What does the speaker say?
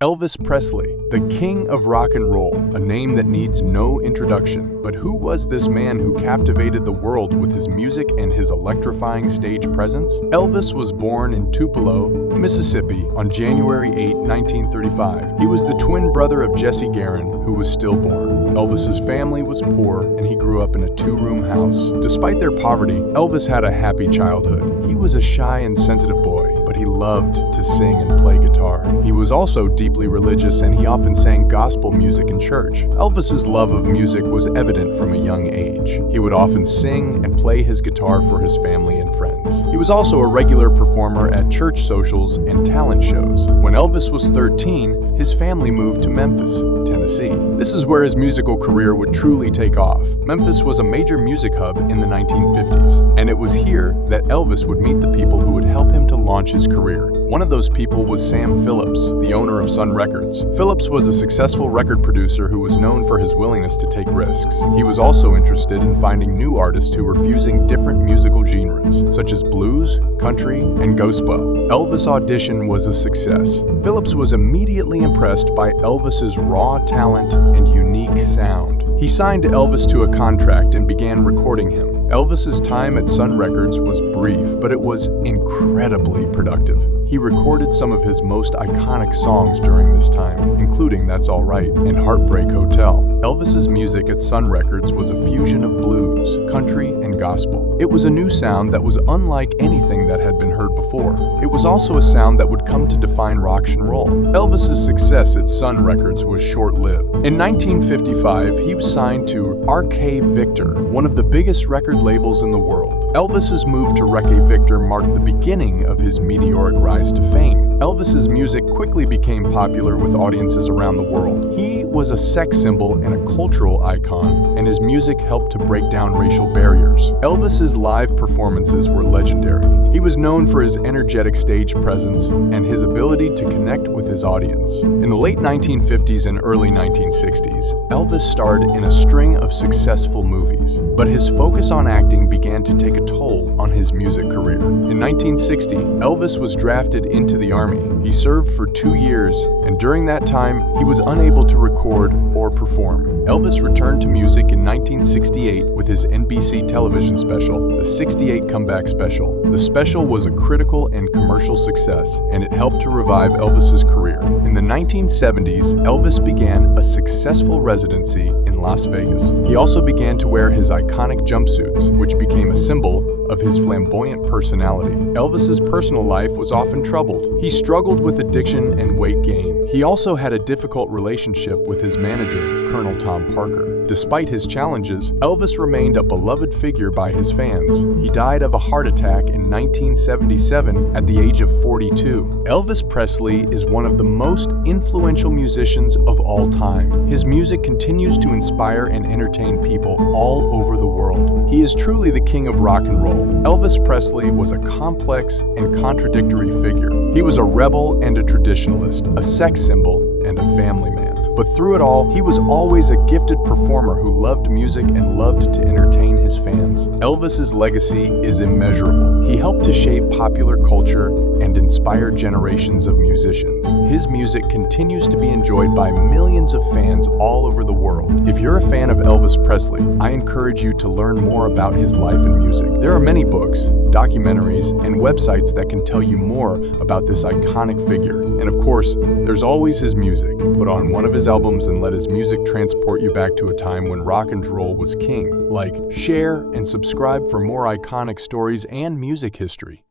Elvis Presley, the king of rock and roll, a name that needs no introduction. But who was this man who captivated the world with his music and his electrifying stage presence? Elvis was born in Tupelo, Mississippi on January 8, 1935. He was the twin brother of Jesse Garon, who was stillborn. Elvis's family was poor and he grew up in a two-room house. Despite their poverty, Elvis had a happy childhood. He was a shy and sensitive boy, but he loved to sing and play guitar. He was also deeply religious and he often sang gospel music in church. Elvis's love of music was evident from a young age. He would often sing and play his guitar for his family and friends. He was also a regular performer at church socials and talent shows. When Elvis was 13, his family moved to Memphis, Tennessee. This is where his musical career would truly take off. Memphis was a major music hub in the 1950s, and it was here that Elvis would meet the people who would help him to launch his career. One of those people was Sam Phillips, the owner of Sun Records. Phillips was a successful record producer who was known for his willingness to take risks. He was also interested in finding new artists who were fusing different musical genres, such as blues, country, and gospel. Elvis' audition was a success. Phillips was immediately impressed by Elvis's raw talent and unique sound. He signed Elvis to a contract and began recording him. Elvis's time at Sun Records was brief, but it was incredibly productive. He recorded some of his most iconic songs during this time, including That's All Right and Heartbreak Hotel. Elvis's music at Sun Records was a fusion of blues, country, and gospel. It was a new sound that was unlike anything that had been heard before. It was also a sound that would come to define rock and roll. Elvis's success at Sun Records was short-lived. In 1955, he was signed to R.K. Victor, one of the biggest record labels in the world. Elvis's move to R.K. Victor marked the beginning of his meteoric rise to fame. Elvis's music quickly became popular with audiences around the world. He was a sex symbol and a cultural icon, and his music helped to break down racial barriers. Elvis's live performances were legendary. He was known for his energetic stage presence and his ability to connect with his audience. In the late 1950s and early 1960s, Elvis starred in a string of successful movies, but his focus on acting began to take a toll on his music career. In 1960, Elvis was drafted into the Army. He served for 2 years, and during that time, he was unable to record or perform. Elvis returned to music in 1968 with his NBC television special, the '68 Comeback Special. The special was a critical and commercial success, and it helped to revive Elvis's career. In the 1970s, Elvis began a successful residency in Las Vegas. He also began to wear his iconic jumpsuits, which became a symbol of his flamboyant personality. Elvis's personal life was often troubled. He struggled with addiction and weight gain. He also had a difficult relationship with his manager, Colonel Tom Parker. Despite his challenges, Elvis remained a beloved figure by his fans. He died of a heart attack in 1977 at the age of 42. Elvis Presley is one of the most influential musicians of all time. His music continues to inspire and entertain people all over the world. He is truly the king of rock and roll. Elvis Presley was a complex and contradictory figure. He was a rebel and a traditionalist, a sex symbol and a family man. But through it all, he was always a gifted performer who loved music and loved to entertain his fans. Elvis's legacy is immeasurable. He helped to shape popular culture and inspire generations of musicians. His music continues to be enjoyed by millions of fans all over the world. If you're a fan of Elvis Presley, I encourage you to learn more about his life and music. There are many books, documentaries, and websites that can tell you more about this iconic figure. And of course, there's always his music. Put on one of his albums and let his music transport you back to a time when rock and roll was king. Like, share, and subscribe for more iconic stories and music history.